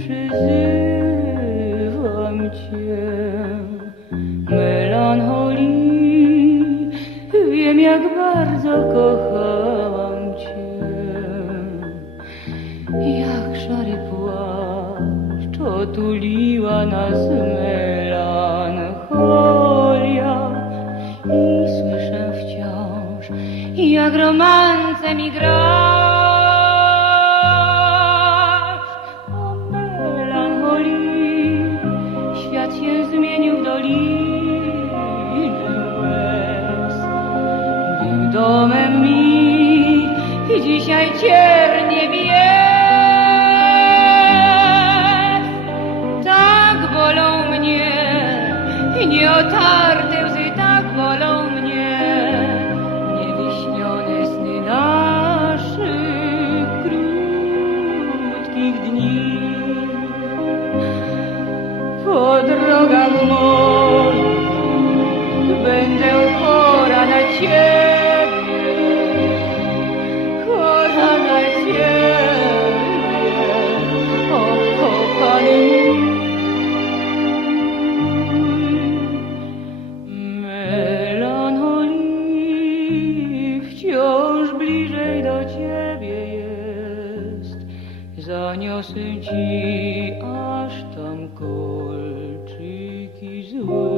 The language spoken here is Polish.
przyzywam Cię. Melancholii, wiem jak bardzo kochałam Cię. Jak szary płaszcz otuliła nas melancholia i słyszę wciąż, jak romance mi grozi. Domem mi i dzisiaj ciernie jest. Tak bolą mnie i nieotarte łzy tak bolą mnie. Niewyśnione sny naszych krótkich dni. Po drogach moich zaniosę ci aż tam kolczyki złe.